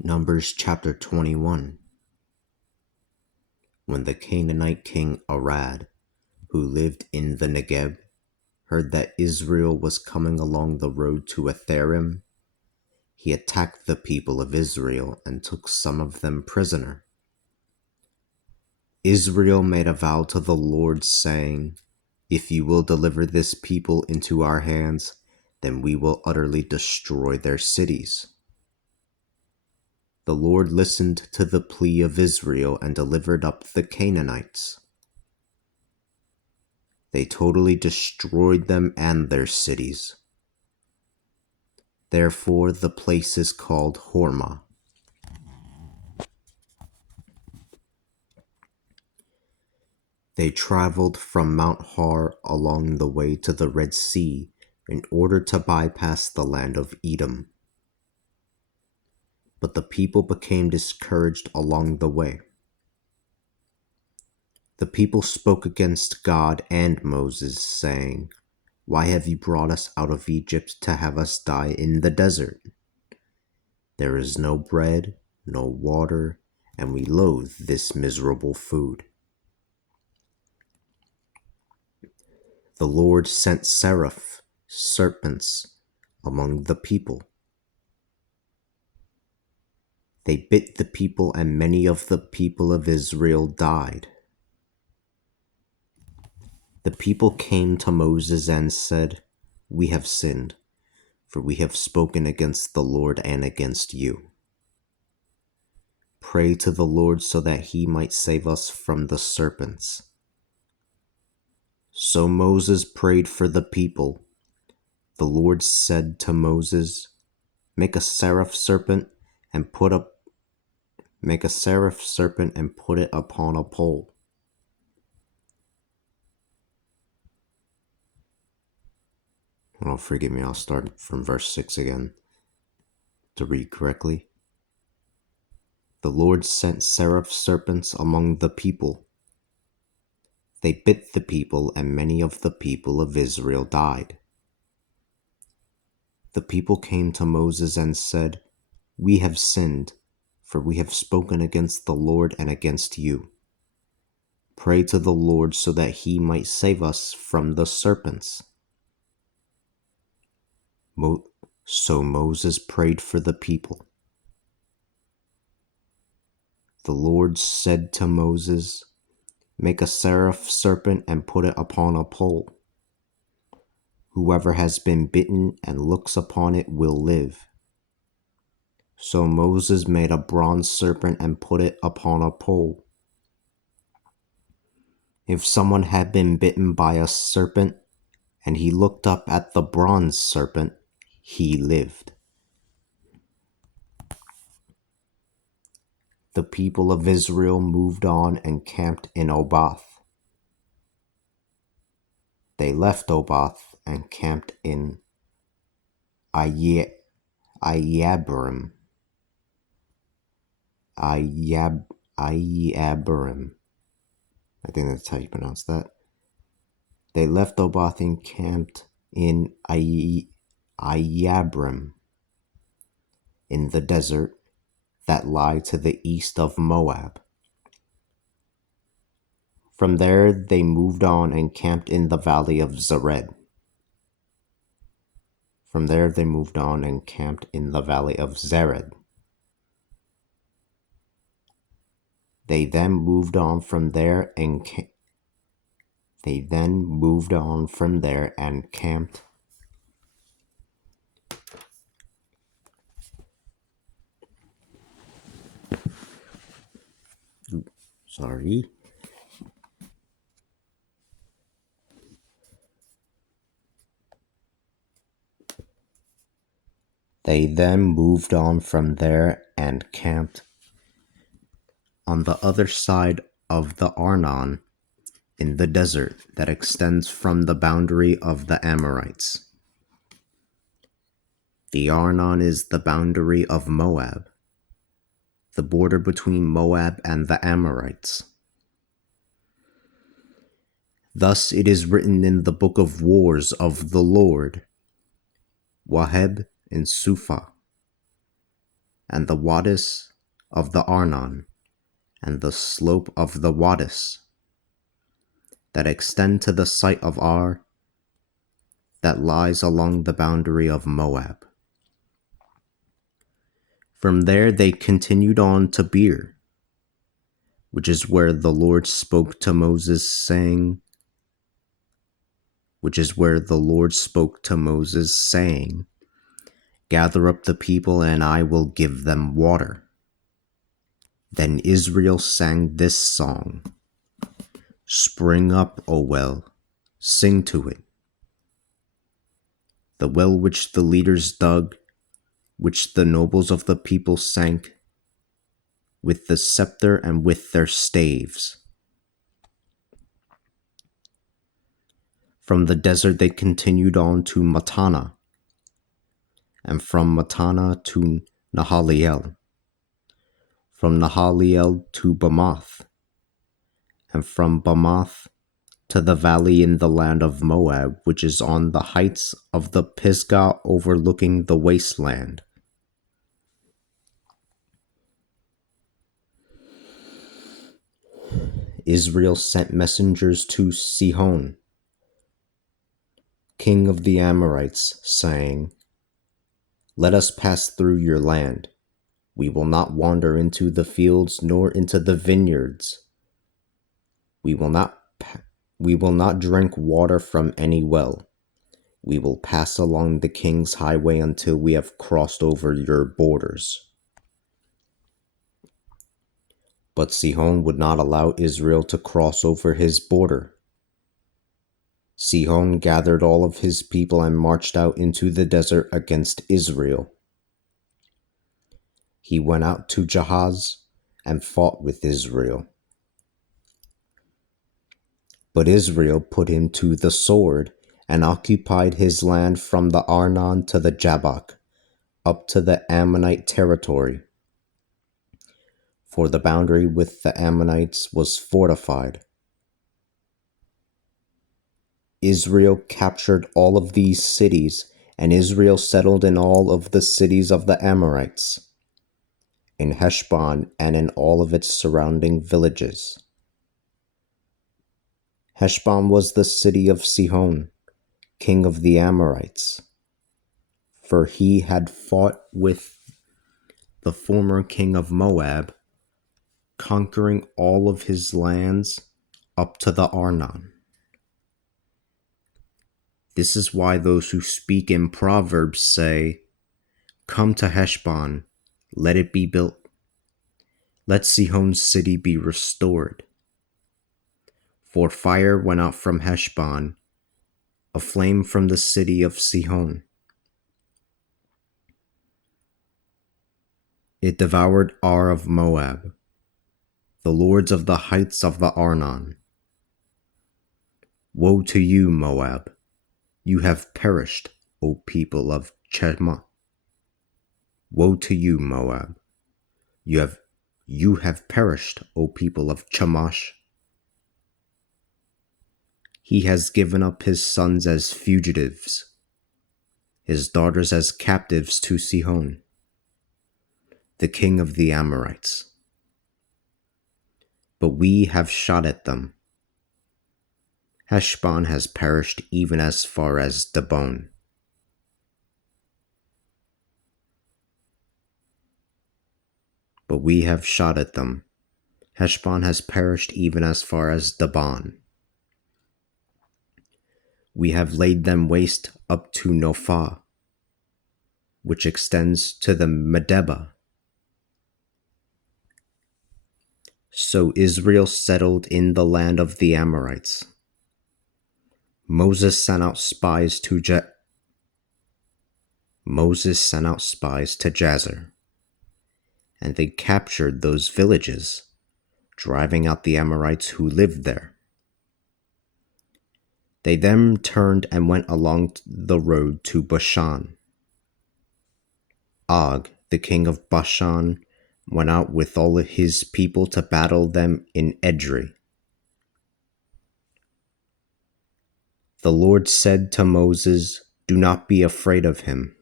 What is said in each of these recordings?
Numbers chapter 21. When the Canaanite king Arad, who lived in the Negeb, heard that Israel was coming along the road to Atharim, he attacked the people of Israel and took some of them prisoner. Israel made a vow to the Lord, saying, "If you will deliver this people into our hands, then we will utterly destroy their cities." The Lord listened to the plea of Israel and delivered up the Canaanites. They totally destroyed them and their cities. Therefore, the place is called Hormah. They traveled from Mount Har along the way to the Red Sea in order to bypass the land of Edom. But the people became discouraged along the way. The people spoke against God and Moses, saying, "Why have you brought us out of Egypt to have us die in the desert? There is no bread, no water, and we loathe this miserable food." The Lord sent serpents, among the people. They bit the people, and many of the people of Israel died. The people came to Moses and said, "We have sinned, for we have spoken against the Lord and against you. Pray to the Lord so that he might save us from the serpents." So Moses prayed for the people. The Lord said to Moses, Make a seraph serpent and put it upon a pole." Oh, forgive me, I'll start from verse 6 again to read correctly. The Lord sent seraph serpents among the people. They bit the people, and many of the people of Israel died. The people came to Moses and said, "We have sinned, for we have spoken against the Lord and against you. Pray to the Lord so that he might save us from the serpents." So Moses prayed for the people. The Lord said to Moses, "Make a seraph serpent and put it upon a pole. Whoever has been bitten and looks upon it will live." So Moses made a bronze serpent and put it upon a pole. If someone had been bitten by a serpent and he looked up at the bronze serpent, he lived. The people of Israel moved on and camped in Oboth. They left Oboth and camped in Ayabarim. Ayabarim. I think that's how you pronounce that. They left Oboth and camped in Ayabarim, in the desert that lie to the east of Moab. From there they moved on and camped in the valley of Zered. They then moved on from there and camped on the other side of the Arnon, in the desert that extends from the boundary of the Amorites. The Arnon is the boundary of Moab, the border between Moab and the Amorites. Thus it is written in the book of wars of the Lord, Waheb and Suphah. and the Wadis of the Arnon, and the slope of the Wadis, that extend to the site of Ar, that lies along the boundary of Moab. From there they continued on to Beer, which is where the Lord spoke to Moses, saying, Gather up the people, and I will give them water. Then Israel sang this song: Spring up, O well, sing to it. The well which the leaders dug, which the nobles of the people sank, with the scepter and with their staves. From the desert they continued on to Matana, and from Matana to Nahaliel, from Nahaliel to Bamoth, and from Bamoth to the valley in the land of Moab, which is on the heights of the Pisgah overlooking the wasteland. Israel sent messengers to Sihon, king of the Amorites, saying, Let us pass through your land. We will not wander into the fields nor into the vineyards. We will not drink water from any well. We will pass along the king's highway until we have crossed over your borders. But Sihon would not allow Israel to cross over his border. Sihon gathered all of his people and marched out into the desert against Israel. He went out to Jahaz and fought with Israel. But Israel put him to the sword and occupied his land from the Arnon to the Jabbok, up to the Ammonite territory. For the boundary with the Ammonites was fortified. Israel captured all of these cities, and Israel settled in all of the cities of the Amorites, in Heshbon and in all of its surrounding villages. Heshbon was the city of Sihon, king of the Amorites, for he had fought with the former king of Moab, conquering all of his lands up to the Arnon. This is why those who speak in Proverbs say, Come to Heshbon, let it be built. Let Sihon's city be restored. For fire went out from Heshbon, a flame from the city of Sihon. It devoured Ar of Moab, the lords of the heights of the Arnon. Woe to you, Moab! You have perished, O people of Chema. Woe to you, Moab! You have perished, O people of Chemosh. He has given up his sons as fugitives, his daughters as captives to Sihon, the king of the Amorites. But we have shot at them. Heshbon has perished even as far as Dibon. But we have shot at them. Heshbon has perished even as far as Dibon. We have laid them waste up to Nophah, which extends to the Medeba. So Israel settled in the land of the Amorites. Moses sent out spies to Jazer, and they captured those villages, driving out the Amorites who lived there. They then turned and went along the road to Bashan. Og, the king of Bashan, went out with all his people to battle them in Edrei. The Lord said to Moses, Do not be afraid of him,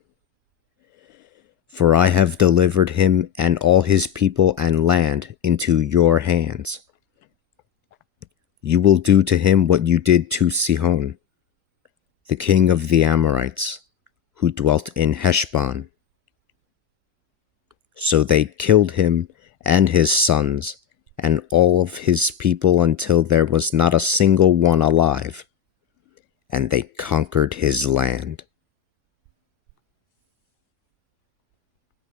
For I have delivered him and all his people and land into your hands. You will do to him what you did to Sihon, the king of the Amorites, who dwelt in Heshbon. So they killed him and his sons and all of his people until there was not a single one alive, and they conquered his land.